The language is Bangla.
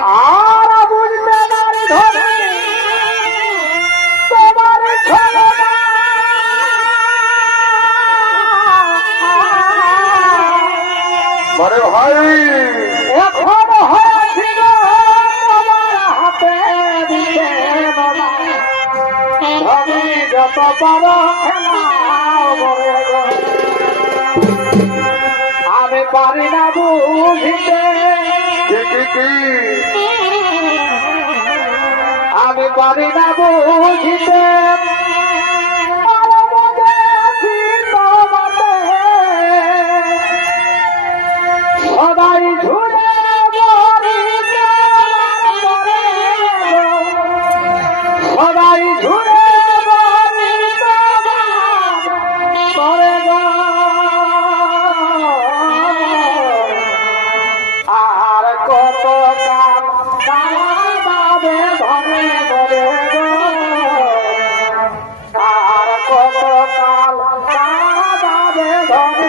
আর বুঝতে পারি ধরে তোমার ছলনা মানে ভাই এখন হয়েছিল তোমার হাতে দিতে আমি যত পারো আমি পারি না বুঝিতে আমি পারি না বুঝিতে সদাই ঝুলে সদাই ঝুলে আর কত কাবে ধরে ধরে আর কত কাল কাবে ধরে